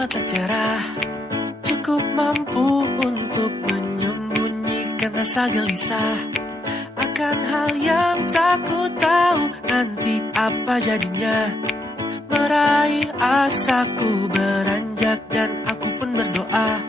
mata cerah, cukup mampu untuk menyembunyikan rasa gelisah akan hal yang tak ku tahu nanti apa jadinya. Meraih asaku beranjak dan aku pun berdoa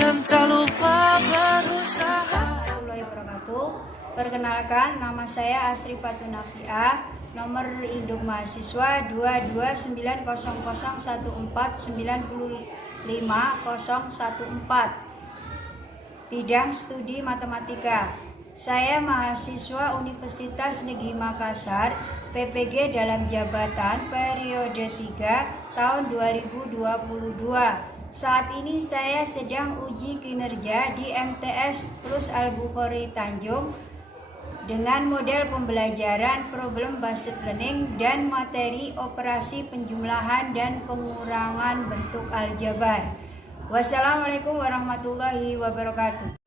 dan tak lupa berusaha. Warahmatullahi wabarakatuh. Perkenalkan, nama saya Asri Fatunafiah. Nomor induk mahasiswa 22901495014. Bidang studi matematika. Saya mahasiswa Universitas Negeri Makassar, PPG dalam jabatan periode 3 tahun 2022. Saat ini saya sedang uji kinerja di MTS Plus Al-Bukhari Tanjung dengan model pembelajaran problem based learning dan materi operasi penjumlahan dan pengurangan bentuk aljabar. Wassalamualaikum warahmatullahi wabarakatuh.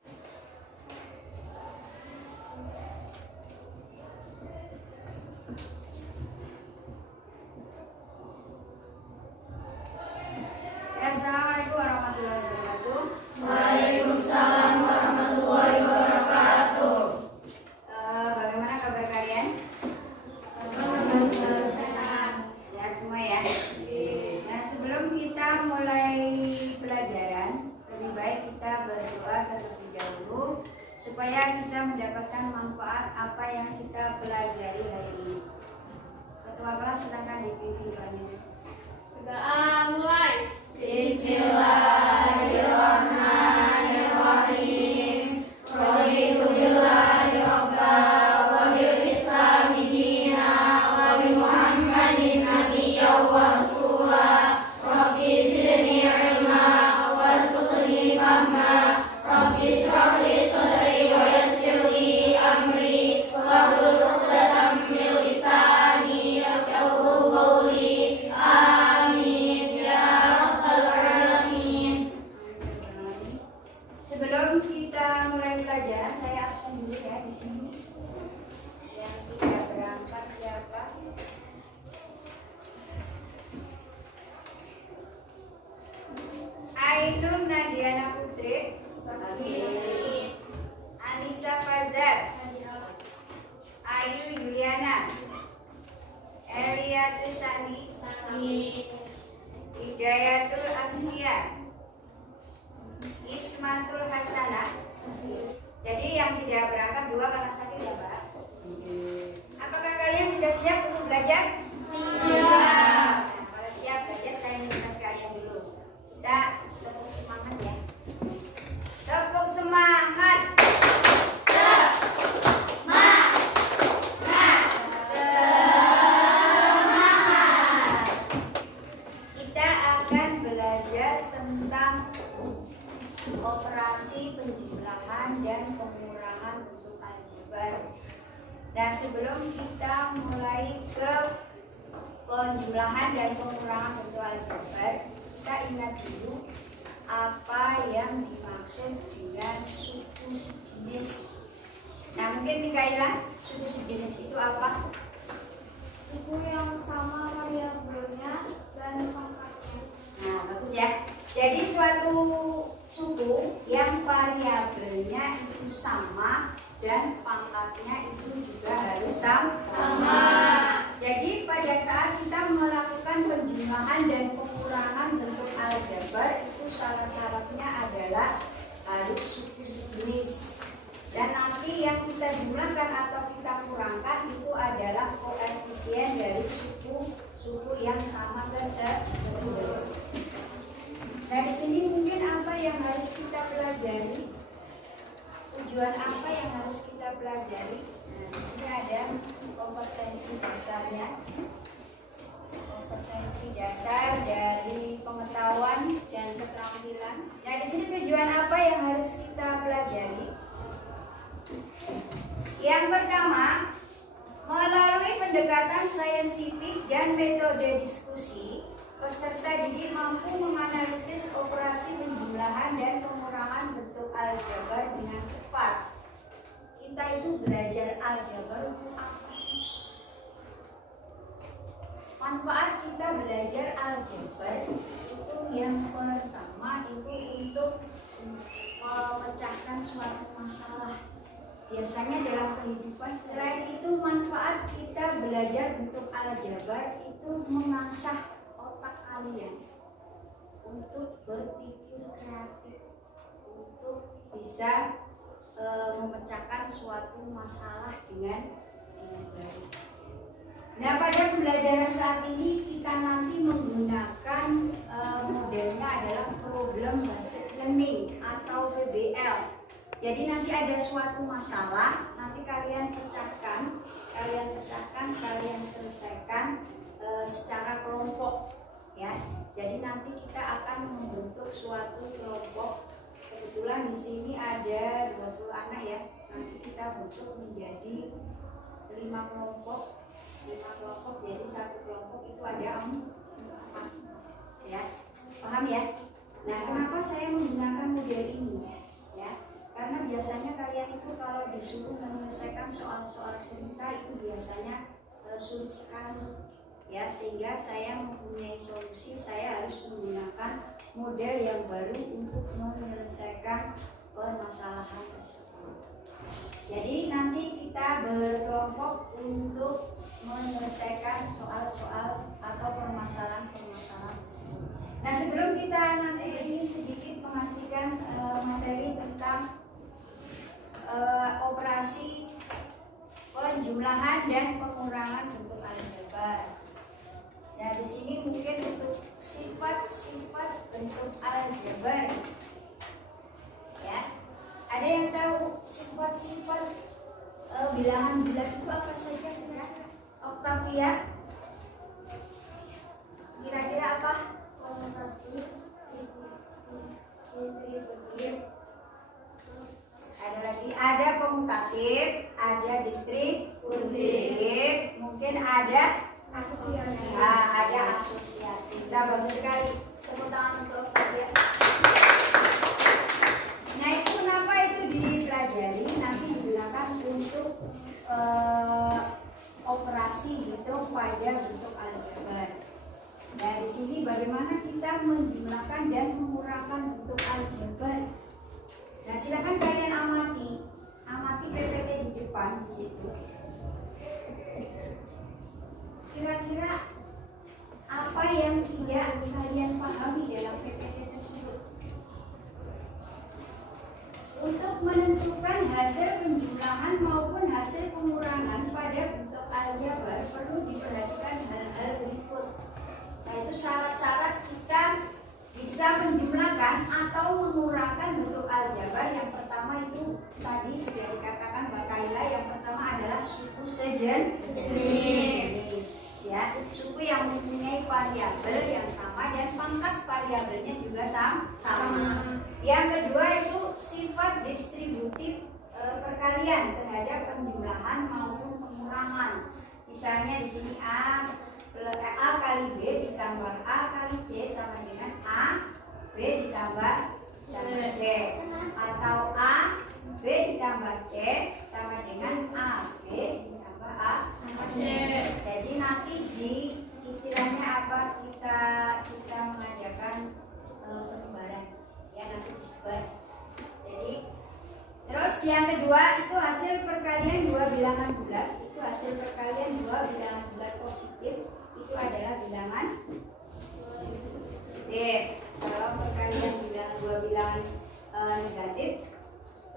Assalamualaikum warahmatullahi wabarakatuh. Waalaikumsalam warahmatullahi wabarakatuh. Bagaimana kabar kalian? Sehat semua ya? Nah, sebelum kita mulai pelajaran, lebih baik kita berdoa terlebih dahulu supaya kita mendapatkan manfaat apa yang kita pelajari hari ini. Ketua kelas silakan dipimpin doanya. Berdoa mulai. Bismillahirrahmanirrahim. Raditu billahi rabba wa bil islami dina wa bi Muhammadin nabiyya wa rasula. Rabbi zidni ilma warzuqni fahma. Rabbi shrah li sadri wa yassir li amri wahlul 'uqdatam min lisani yafqahu qawli. Sebelum kita mulai pelajaran, saya absen dulu ya di sini. Yang tidak berangkat siapa? Ainun Nadiana Putri, Anissa Fazar, Ayu Yuliana, Eliatus Sani, Hidayatul Aslia, Ismatul Hasanah. Jadi yang tidak berangkat dua karena sakit ya Pak. Apakah kalian sudah siap untuk belajar? Siap. Nah, kalau siap belajar saya minta sekalian dulu. Kita tepuk semangat ya. Tepuk semangat. Kita akan belajar tentang operasi penjumlahan dan pengurangan bentuk aljabar. Nah, sebelum kita mulai ke penjumlahan dan pengurangan bentuk aljabar, kita ingat dulu apa yang dimaksud dengan suku sejenis. Nah, mungkin Mikaela, suku sejenis itu apa? Suku yang sama variabelnya dan pangkatnya. Nah, bagus ya. Jadi suatu suku yang variabelnya itu sama dan pangkatnya itu juga harus sama. Jadi pada saat kita melakukan penjumlahan dan pengurangan bentuk aljabar itu salah syaratnya adalah harus suku sejenis. Dan nanti yang kita jumlahkan atau kita kurangkan itu adalah koefisien dari suku yang sama tersebut. Nah, di sini mungkin apa yang harus kita pelajari? Tujuan apa yang harus kita pelajari? Nah, di sini ada kompetensi dasarnya. Kompetensi dasar dari pengetahuan dan keterampilan. Nah, di sini tujuan apa yang harus kita pelajari? Yang pertama, melalui pendekatan saintifik dan metode diskusi, peserta didik mampu menganalisis operasi penjumlahan dan pengurangan bentuk aljabar dengan tepat. Kita itu belajar aljabar untuk apa sih? manfaat kita belajar aljabar itu yang pertama itu untuk memecahkan suatu masalah. Biasanya dalam kehidupan, selain itu manfaat kita belajar bentuk aljabar itu mengasah otak kalian untuk berpikir kreatif, untuk bisa memecahkan suatu masalah dengan baik. Nah, pada pembelajaran saat ini kita nanti menggunakan modelnya adalah problem based learning atau PBL. Jadi nanti ada suatu masalah, nanti kalian pecahkan, kalian selesaikan secara kelompok, ya. Jadi nanti kita akan membentuk suatu kelompok. Kebetulan di sini ada 20 anak ya. Nanti kita bentuk menjadi 5 kelompok. Jadi satu kelompok itu ada 4, ya. Paham ya? Nah, kenapa saya menggunakan model ini? Ya, karena biasanya kalian itu kalau disuruh menyelesaikan soal-soal cerita itu biasanya sulit sekali, ya, sehingga saya mempunyai solusi. Saya harus menggunakan model yang baru untuk menyelesaikan permasalahan tersebut. Jadi nanti kita berkelompok untuk menyelesaikan soal-soal atau permasalahan-permasalahan tersebut. Nah, sebelum kita nanti ingin sedikit mengasihkan materi tentang operasi penjumlahan dan pengurangan bentuk aljabar. Nah, di sini mungkin untuk sifat-sifat bentuk aljabar, ya. Ada yang tahu sifat-sifat bilangan bulat itu apa saja, kira-kira? Octavia, kira-kira apa? Komutatif, distributif. Ada lagi, ada komutatif, ada distributif, mungkin ada Asosiatif. ada asosiatif. Nah, bagus sekali. Tepuk tangan untuk Octavia. Nah, itu kenapa itu dipelajari? Nanti digunakan untuk operasi hitung pada bentuk aljabar. Nah, di sini bagaimana kita menjumlahkan dan mengurangkan bentuk aljabar. Nah, silakan kalian amati PPT di depan di situ. Kira-kira apa yang tidak kalian pahami dalam PPT tersebut? Untuk menentukan hasil penjumlahan maupun hasil pengurangan pada bentuk aljabar perlu diperhatikan hal-hal berikut. Nah, itu syarat-syarat kita bisa menjumlahkan atau mengurangkan bentuk aljabar. Yang pertama itu tadi sudah dikatakan Mbak Kaila, yang pertama adalah suku sejenis, ya. Suku yang mempunyai variabel yang sama dan pangkat variabelnya juga sama. Yang kedua itu sifat distributif perkalian terhadap penjumlahan maupun pengurangan. Misalnya di sini A kali B ditambah A kali C sama dengan A B ditambah C, atau A B ditambah C sama dengan A B ditambah A C. Jadi nanti di istilahnya apa, kita mengadakan penyebaran, ya, nanti disebar. Jadi terus yang kedua itu hasil perkalian dua bilangan bulat. Itu hasil perkalian dua bilangan bulat positif itu adalah bilangan positif. Kalau perkalian dua bilangan negatif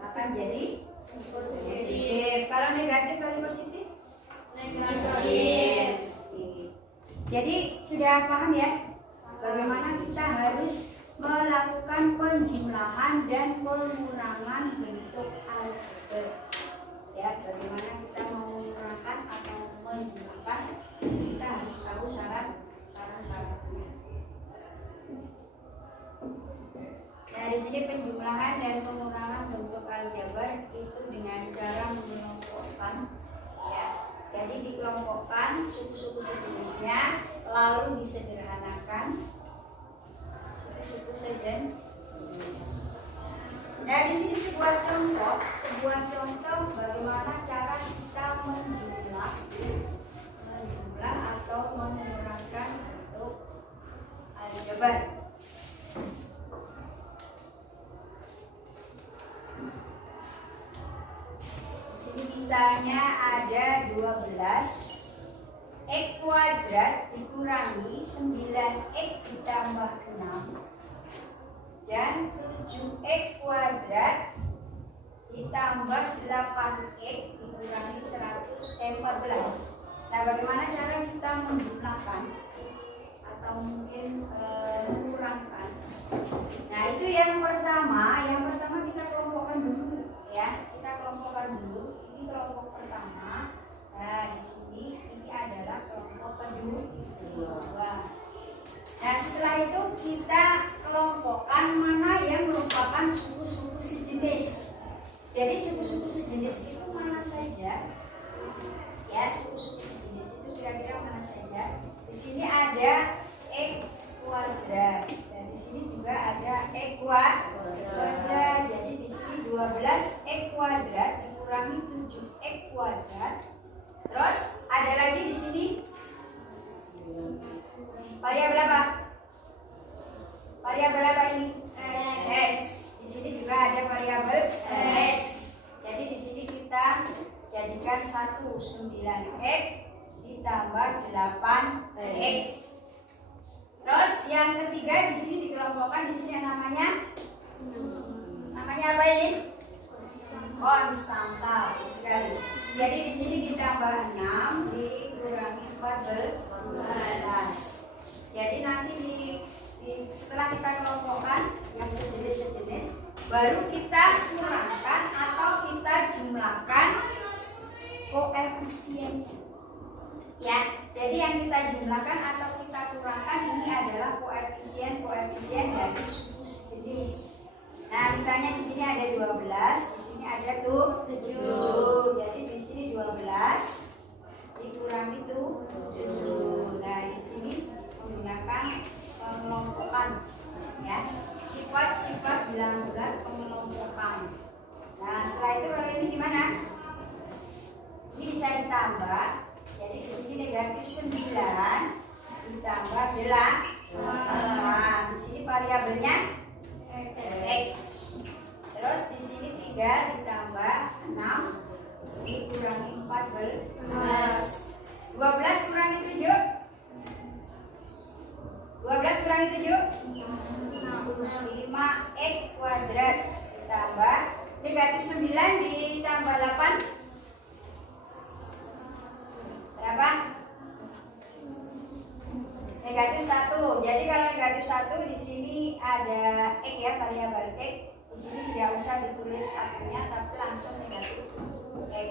akan jadi positif. Kalau negatif kali positif negatif. Jadi sudah paham ya bagaimana kita harus melakukan penjumlahan dan pengurangan bentuk aljabar. Ya, bagaimana kita mengurangkan atau menjumlahkan, kita harus tahu syarat-syaratnya. Nah, di sini penjumlahan dan pengurangan bentuk aljabar itu dengan cara mengelompokkan, ya. Jadi dikelompokkan suku-suku sejenisnya, lalu disederhanakan suku sejenis. Nah, di sini sebuah contoh bagaimana cara kita menjumlah atau mengurangi aljabar. Di sini misalnya ada 12 X kuadrat dikurangi 9X ditambah 6 dan 7X kuadrat ditambah 8X dikurangi 14. Nah, bagaimana cara kita menjumlahkan atau mungkin mengurangan? Nah, itu yang pertama kita kelompokkan dulu ya. Kita kelompokkan dulu. Ini kelompok pertama. Nah, di sini ini adalah kelompok kedua. Nah, setelah itu kita kelompokkan mana yang merupakan suku-suku sejenis. Jadi suku-suku sejenis itu mana saja? Ya, suku-suku sejenis itu kira-kira mana saja? Di sini ada X kuadrat dan di sini juga ada X kuadrat. Jadi di sini 12 X kuadrat dikurangi 7X kuadrat. Terus ada lagi di sini variabel apa? Variabel apa ini? X. Di sini juga ada variabel X. Jadi di sini kita jadikan 9X ditambah 8X. Terus yang ketiga di sini dikelompokkan, di sini namanya apa ini? Konstanta. Sekali. Jadi di sini ditambah 6 dikurangi 14. Jadi nanti setelah kita kelompokkan yang sejenis-sejenis, baru kita kurangkan atau kita jumlahkan koefisiennya. Ya, jadi yang kita jumlahkan atau kita kurangkan ini adalah koefisien dari suku sejenis. Nah, misalnya di sini ada 12, di sini ada 7. Jadi di sini 12 dikurangi 7. Nah, di sini menggunakan pengelompokan ya. Sifat-sifat bilangan bulat pengelompokan. Nah, setelah itu kalau ini gimana? Ini bisa ditambah. Jadi di sini negatif 9 ditambah 8. Nah, di sini variabelnya X. Terus di sini 3 ditambah 6 dikurangi 14. 12 kurangi 7. 12 kurangi 7 5X kuadrat ditambah negatif 9 ditambah 8 berapa? Negatif 1. Jadi kalau negatif 1 di sini ada X ya, variabel X. Di sini tidak usah ditulis satunya tapi langsung negatif X.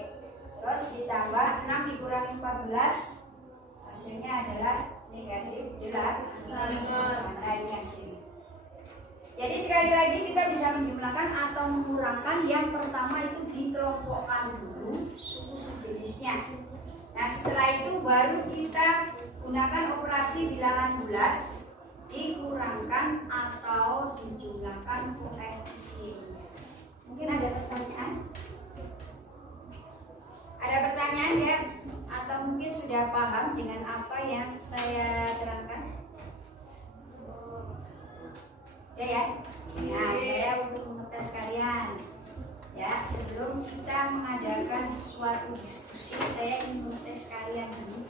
Terus ditambah 6 dikurangi 14 hasilnya adalah negatif 8. Nah, ini hasilnya. Jadi sekali lagi kita bisa menjumlahkan atau mengurangkan. Yang pertama itu dikelompokkan dulu suku sejenisnya. Nah, setelah itu baru kita gunakan operasi bilangan bulat, dikurangkan atau dijumlahkan koefisiennya. Mungkin ada pertanyaan? Ada pertanyaan ya? Atau mungkin sudah paham dengan apa yang saya terangkan? Ya. Nah, saya untuk mengetes kalian. Ya, sebelum kita mengadakan suatu diskusi, saya ingin mengetes kalian dulu.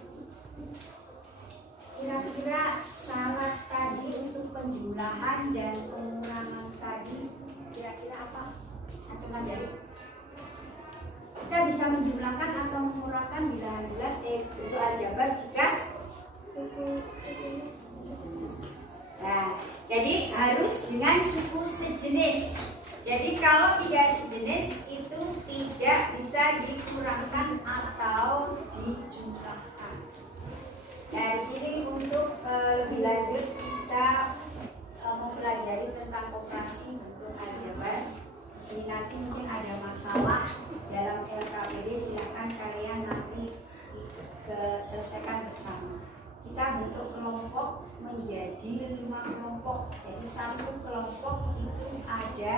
Kira-kira syarat tadi untuk penjumlahan dan pengurangan tadi kira-kira apa? Acungan jari. Kita bisa menjumlahkan atau mengurangkan bilangan bulat yaitu aljabar jika suku sejenis. Nah, jadi harus dengan suku sejenis. Jadi kalau tidak sejenis itu tidak bisa dikurangkan atau dijumlahkan. Nah, di sini untuk lebih lanjut kita mempelajari tentang operasi bentuk aljabar. Di sini nanti mungkin ada masalah dalam LKPD, silakan kalian nanti selesaikan bersama. Kita bentuk kelompok menjadi 5 kelompok. Jadi satu kelompok itu ada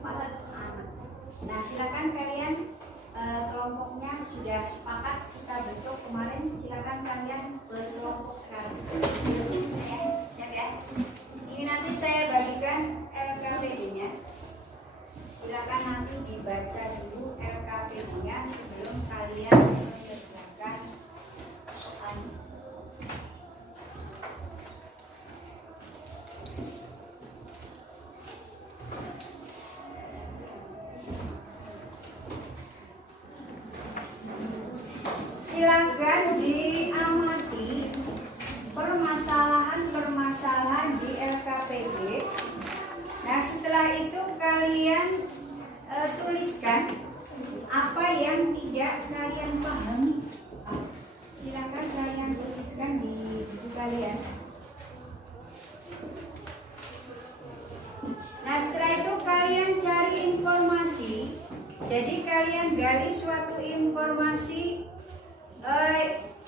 4 anak. Nah, silakan kalian kelompoknya sudah sepakat kita bentuk kemarin, silakan kalian berkelompok sekarang. Ya, siap ya. Ini nanti saya bagikan LKPD-nya. Silakan nanti dibaca dulu LKPD-nya sebelum kalian mengerjakan soal. Silakan diamati permasalahan-permasalahan di LKPD. Nah, setelah itu kalian tuliskan apa yang tidak kalian pahami. Silakan kalian tuliskan di buku kalian. Nah, setelah itu kalian cari informasi. Jadi kalian gali suatu informasi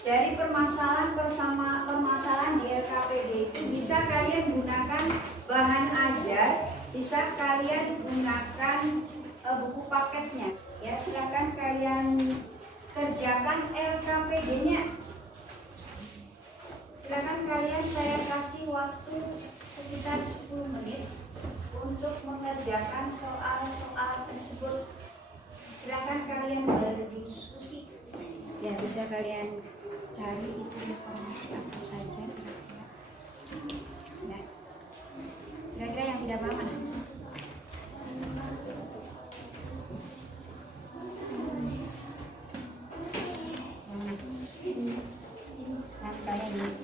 dari permasalahan di LKPD itu. Bisa kalian gunakan bahan ajar, bisa kalian gunakan buku paketnya. Ya, silakan kalian kerjakan LKPD-nya. Silakan kalian, saya kasih waktu sekitar 10 menit untuk mengerjakan soal-soal tersebut. Silakan kalian berdiskusi. Ya, bisa kalian cari itu informasi apa saja kira-kira. Nah, kira-kira yang tidak paham mana? Nah, misalnya ini.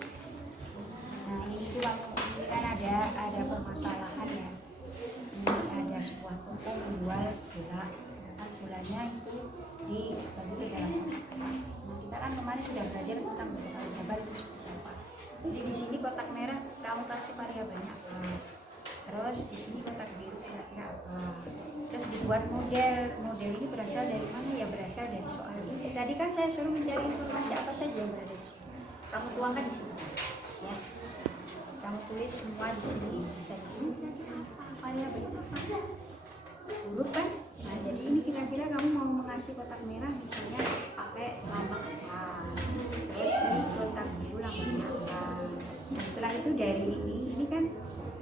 Nah, ini tuh ini kan ada permasalahan ya. Ini ada sebuah toko menjual gula. Kan gulanya itu dibagi ke dalam kotak. Nah, kita kan kemarin sudah belajar tentang variabel itu seperti apa. Jadi di sini kotak merah kamu kasih variabelnya apa. Terus di sini kotak biru kira-kira apa. Terus dibuat model. Model ini berasal dari mana? Ya berasal dari soal ini. Tadi kan saya suruh mencari informasi apa saja yang berada di sini. Kamu tuangkan di sini. Ya. Kamu tulis semua di sini. Bisa di sini kira-kira apa? Variabel itu apa? Huruf kan? Nah, jadi ini kira-kira kamu mau mengasih kotak merah misalnya pakai lambang apa. Terus ini kotak biru lambangnya apa. Nah, setelah itu dari ini kan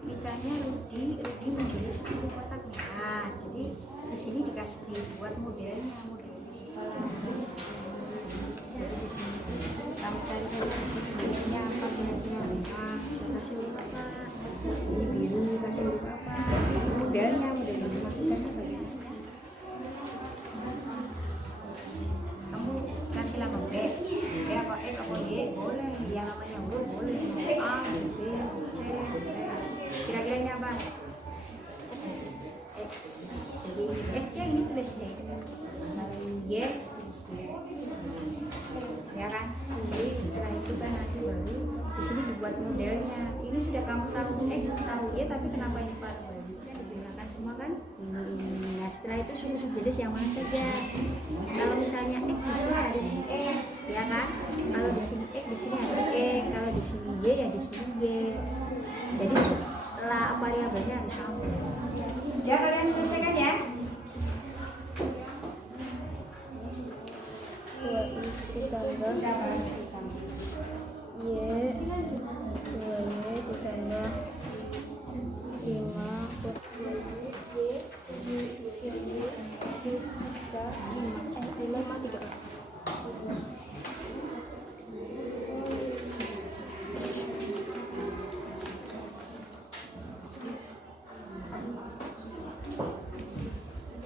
misalnya Rudi memilih 10 kotak merah. Jadi di sini dikasih dibuat modelnya, model di sekolah. Jadi di sini kamu cari di sini modelnya apa kira-kira merah. Saya kasih huruf apa. Ini biru kasih huruf apa. Ini modelnya dimaksudkannya bagaimana? Kamu kasih lambang B apa X apa Y boleh, yang namanya huruf boleh, A, B, C, D. Kira-kira ini apa? X. Jadi X nya ini tulis D, Y tulis D, ya kan? Jadi setelah itu kan nanti baru di sini dibuat modelnya. Ini sudah kamu tahu X, tahu Y, tapi kenapa ini Pak? Digunakan semua kan? Nah, setelah itu suruh sejenis yang mana saja. Kalau misalnya X di sini harus E, ya kan? Kalau di sini X di sini harus E, kalau di sini Y ya di sini Y. Jadi variabelnya harus sama. Ya, kalian selesaikan ya. Ditambah Kita bahas Y 2Y ditambah 5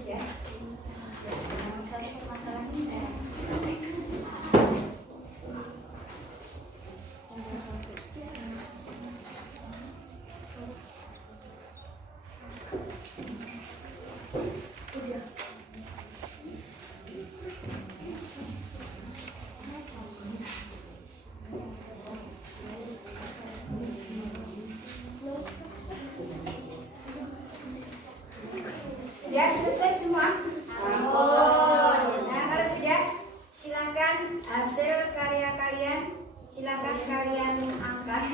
ya. Satu masalah ini. Ya, selesai semua. Nah, kalau sudah, silakan hasil karya kalian, silakan kalian angkat.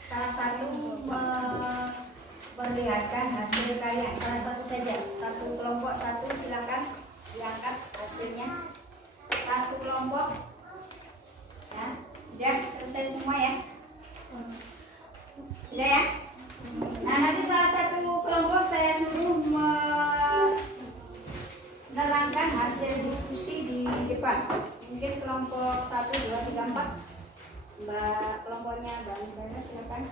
Salah satu memperlihatkan hasil kalian, salah satu saja, satu kelompok satu, silakan diangkat hasilnya. Satu kelompok. Ya, sudah selesai semua ya. Sudah ya. depan. Mungkin kelompok 1, 2, 3, 4. Mbak kelompoknya Mbak Nidana silakan.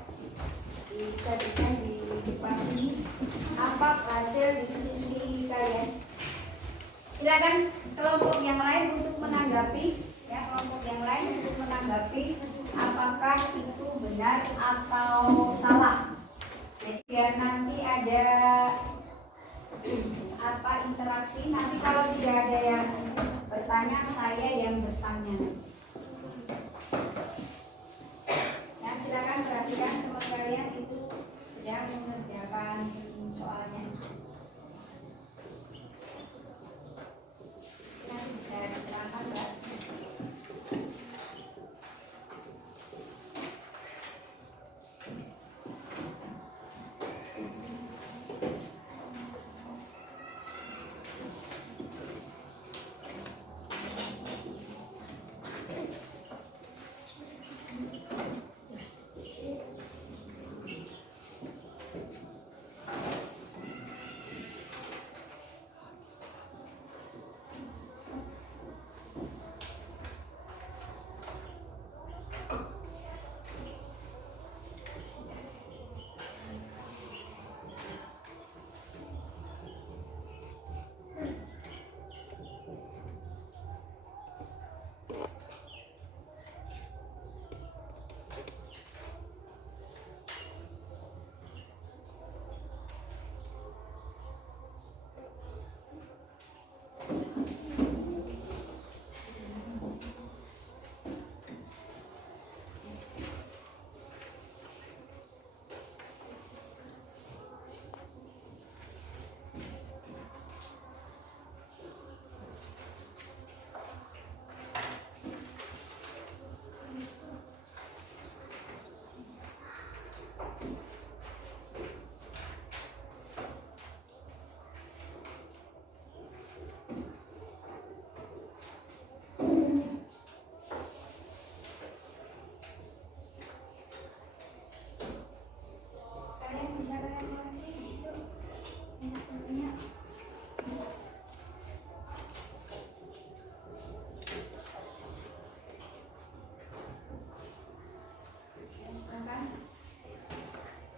Bisa diberikan di depan sini. Apa hasil diskusi kalian? Silakan kelompok yang lain untuk menanggapi, ya, kelompok yang lain untuk menanggapi apakah itu benar atau salah. Jadi biar nanti ada apa interaksi. Nanti kalau tidak ada yang bertanya, saya yang bertanya. Ya, silakan perhatikan teman kalian itu sedang mengerjakan soalnya. Nanti bisa diterangkan, Mbak.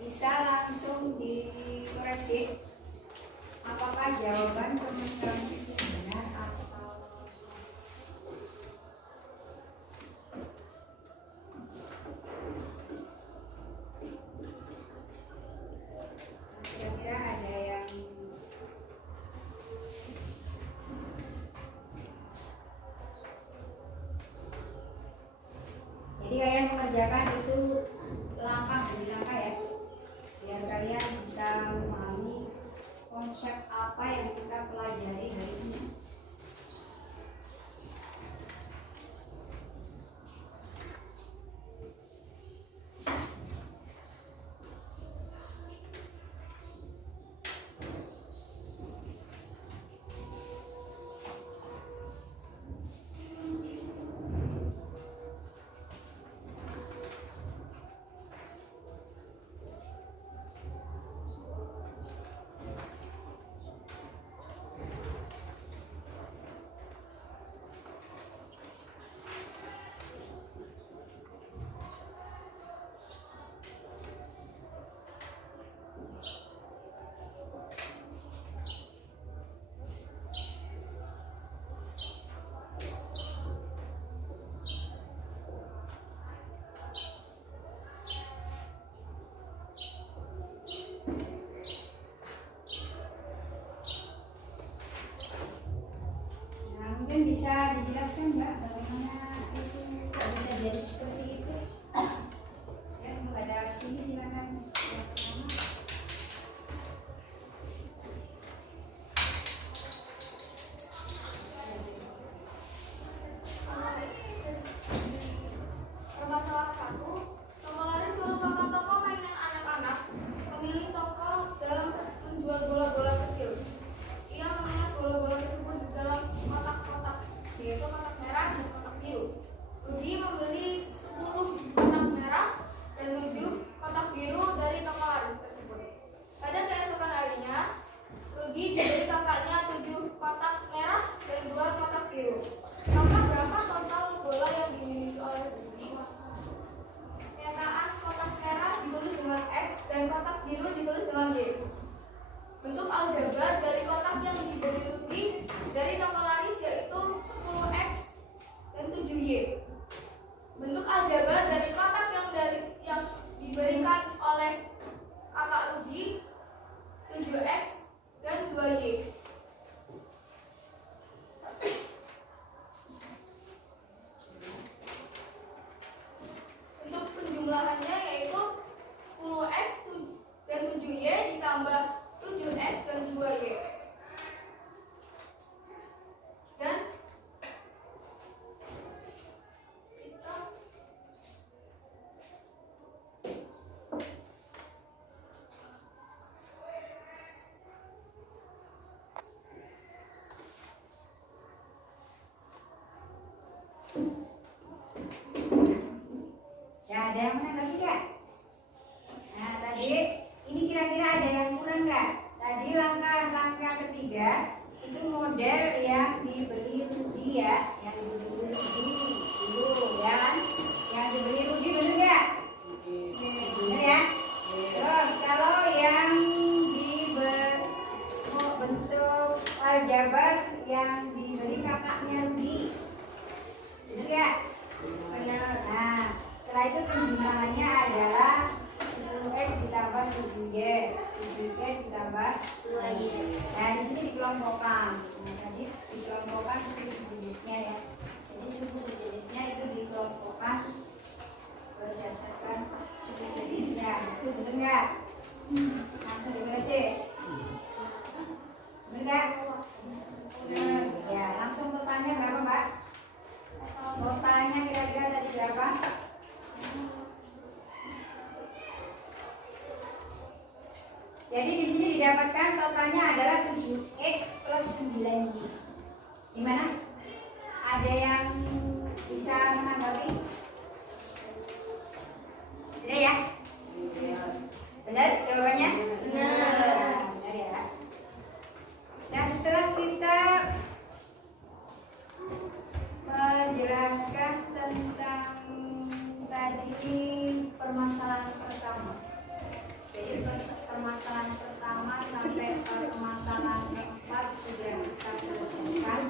Bisa langsung dikoreksi apakah jawaban teman-teman itu benar atau salah. Kira-kira ada yang jadi kalian mengerjakan itu langkah demi langkah ya, biar kalian bisa memahami konsep apa yang kita pelajari hari ini. Mungkin bisa dijelaskan Mbak bagaimana itu bisa jadi seperti itu. Ya, untuk ada sini silakan. Yang pertama. Permasalahan 1, penglaris merupakan toko mainan anak-anak, pemilik toko dalam menjual bola-bola kecil. Ia mengemas bola-bola tersebut di dalam kotak-kotak, yaitu kotak merah dan kotak biru. Rudi membeli 10 kotak merah dan 7 kotak biru dari toko laris tersebut. Pada keesokan harinya, Rudi diberi kakaknya 7 kotak merah dan 2 kotak biru. Namun Bentuk aljabar dari kotak yang diberi Rudi dari toko laris yaitu 10x dan 7y. Bentuk aljabar dari kotak yang diberikan oleh kakak Rudi 7x dan 2y. Untuk penjumlahannya yaitu 10x dan 7y ditambah 7x dan 2y. Dan kita ya, ada yang menanggapi nggak? Nah, tadi ini kira-kira ada yang kurang nggak? Tadi langkah ketiga itu model yang dibeli Rudi ya, yang dibeli Rudi dulu ya kan? Yang dibeli Rudi dulu nggak? Benar ya? Terus kalau yang bentuk aljabar yang dibeli kakaknya Rudi, benar nggak? Benar. Nah, setelah itu penjumlahannya adalah 10x ditambah 7y, 7y ditambah 2y. Nah, di sini dikelompokkan. Nah, tadi dikelompokkan suku sejenisnya ya. Jadi suku sejenisnya itu dikelompokkan berdasarkan suku sejenisnya. Di situ betul nggak? Langsung dikasih. Betul nggak? Benar. Ya, langsung totalnya berapa, Mbak? Totalnya kira-kira tadi berapa? Jadi di sini didapatkan totalnya adalah 7x plus 9y. Gimana? Ada yang bisa menanggapi? Benar ya? Benar jawabannya? Benar. Benar ya. Nah, setelah kita menjelaskan tentang tadi permasalahan pertama. Jadi permasalahan pertama sampai permasalahan keempat sudah kita selesaikan.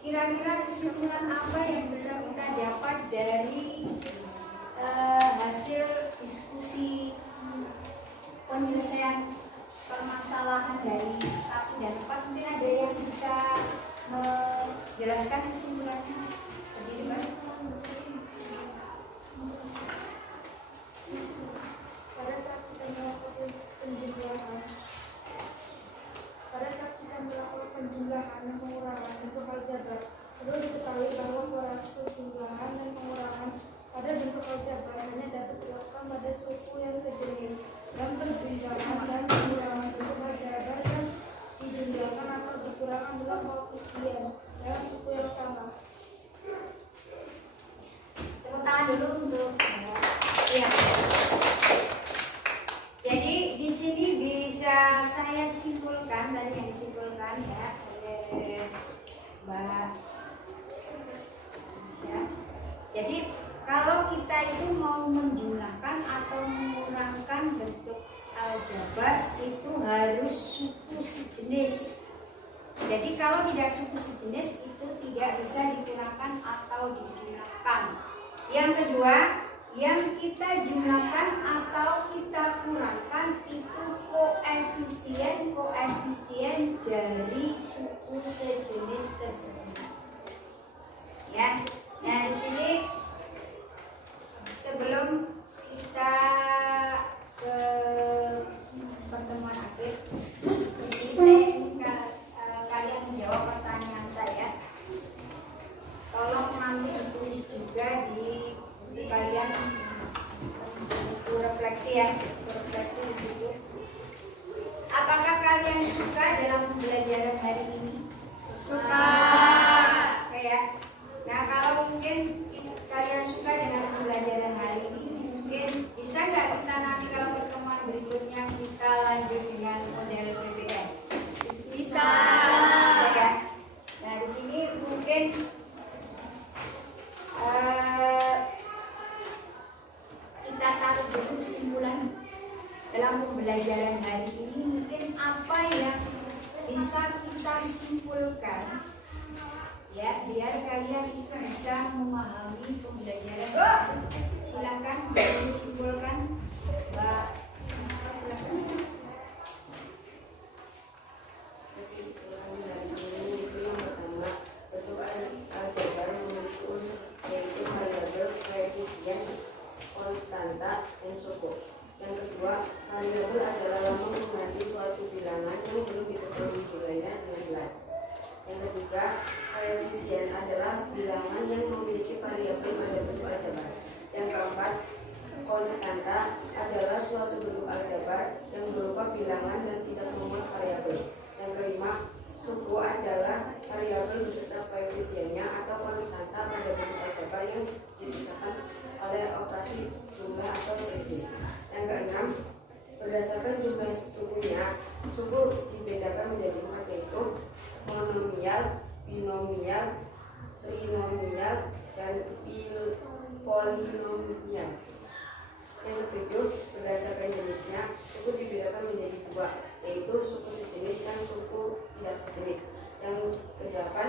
Kira-kira kesimpulan apa yang bisa kita dapat dari hasil diskusi penyelesaian permasalahan dari 1 dan 4? Mungkin ada yang bisa menjelaskan kesimpulannya. Berdiri, Mbak. pada saat kita melakukan penjumlahan dan pengurangan bentuk aljabar, perlu diketahui bahwa operasi penjumlahan dan pengurangan pada bentuk aljabar hanya dapat dilakukan pada suku yang sejenis, dan penjumlahan dan pengurangan bentuk aljabar yang dijumlahkan atau dikurangkan dalam koefisien dalam suku yang sama. Tepuk tangan dulu untuk ya. Jadi di sini bisa saya simpulkan tadi yang disimpulkan ya oleh Mbak. Ya. Jadi kalau kita itu mau menjumlahkan atau mengurangkan bentuk aljabar itu harus suku sejenis. Jadi kalau tidak suku sejenis itu tidak bisa dikurangkan atau dijumlahkan. Yang kedua, yang kita jumlahkan atau kita kurangkan itu koefisien dari suku sejenis tersebut. Ya. Nah, di sini sebelum kita ke pertemuan akhir, di sini saya ingin kalian menjawab pertanyaan saya. Tolong nanti ditulis juga di kalian buku refleksi ya, refleksi di situ. Apakah kalian suka dalam pembelajaran hari ini? Suka. Oke ya. Nah, kalau mungkin kalian suka dengan pembelajaran hari ini, mungkin bisa nggak kita nanti kalau pertemuan berikutnya kita lanjut dengan model PBL? Bisa. Bisa ya. Nah, di sini mungkin kita taruh dulu kesimpulan dalam pembelajaran hari ini. Mungkin apa yang simpulkan ya, biar kalian itu bisa memahami pembelajaran. Silakan disimpulkan, Mbak. Silakan. Kesimpulan dari ini itu yang pertama, bentuk aljabar memiliki unsur yaitu variabel, koefisien, konstanta, dan suku. Yang kedua, variabel adalah lambang mengganti suatu bilangan yang belum diketahui nilainya dengan jelas. Yang ketiga, koefisien adalah bilangan yang memiliki variabel pada bentuk aljabar. Yang keempat, konstanta adalah suatu bentuk aljabar yang berupa bilangan dan tidak memuat variabel. Yang kelima, suku adalah variabel beserta koefisiennya atau konstanta pada bentuk aljabar yang dipisahkan oleh operasi jumlah atau selisih. Yang keenam, berdasarkan jumlah sukunya, suku dibedakan menjadi 4, yaitu monomial, binomial, trinomial, dan polinomial. Yang ketujuh, berdasarkan jenisnya, suku dibedakan menjadi 2, yaitu suku sejenis dan suku tidak sejenis. Yang kedelapan,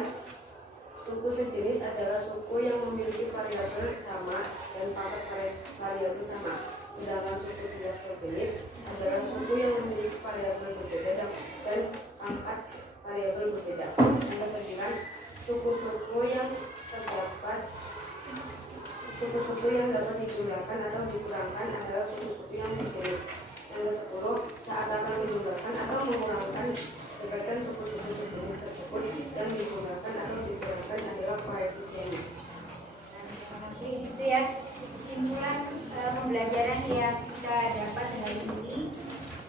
suku sejenis adalah suku yang memiliki variabel sama dan pangkat variabel sama. Sedangkan suku tidak sejenis adalah suku yang memiliki variabel berbeda dan pangkat variabel berbeda. Yang kesembilan, suku-suku yang dapat dijumlahkan atau dikurangkan adalah suku-suku yang sejenis. Yang ke-10, saat akan menjumlahkan atau mengurangkan, dekatkan suku-suku sejenis tersebut dan dijumlahkan atau dikurangkan adalah koefisiennya. Terima kasih. Itu ya kesimpulan pembelajaran yang kita dapat hari ini.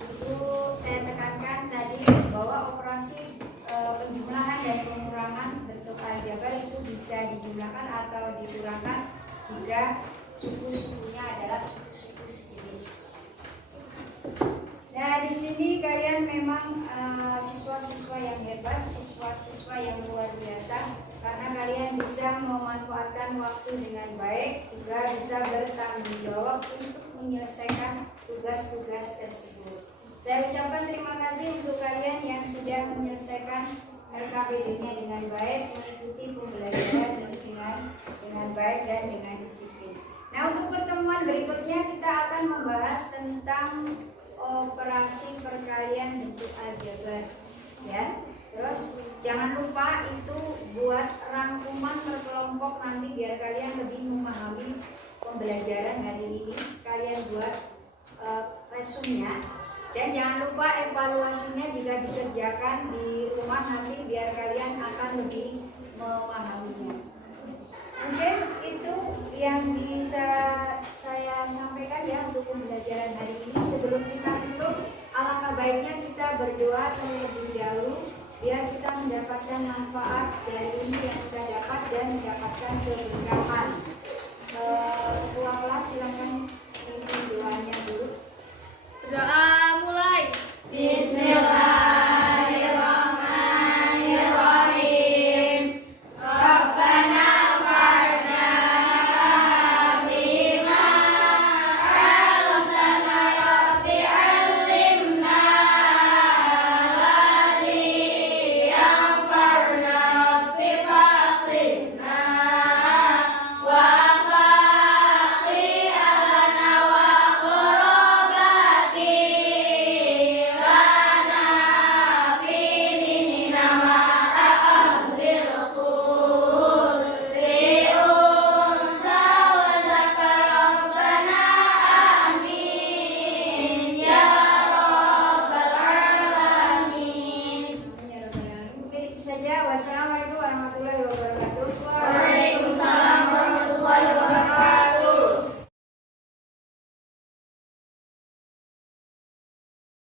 Itu saya tekankan tadi bahwa operasi penjumlahan dan pengurangan bentuk aljabar itu bisa dijumlahkan atau dikurangkan jika suku-sukunya adalah suku-suku sejenis. Nah, di sini kalian memang siswa-siswa yang hebat, siswa-siswa yang luar biasa, karena kalian bisa memanfaatkan waktu dengan baik, juga bisa bertanggung jawab untuk menyelesaikan tugas-tugas tersebut. Saya ucapkan terima kasih untuk kalian yang sudah menyelesaikan LKPD-nya dengan baik, mengikuti pembelajaran dengan baik dan dengan disiplin. Nah, untuk pertemuan berikutnya kita akan membahas tentang operasi perkalian bentuk aljabar, ya. Terus jangan lupa itu buat rangkuman berkelompok nanti biar kalian lebih memahami pembelajaran hari ini. Kalian buat resumnya. Dan jangan lupa evaluasinya jika dikerjakan di rumah nanti biar kalian akan lebih memahaminya. Mungkin itu yang bisa saya sampaikan ya untuk pembelajaran hari ini. Sebelum kita tutup, alangkah baiknya kita berdoa terlebih dahulu biar kita mendapatkan manfaat dari ini yang kita dapat dan mendapatkan keberkahan.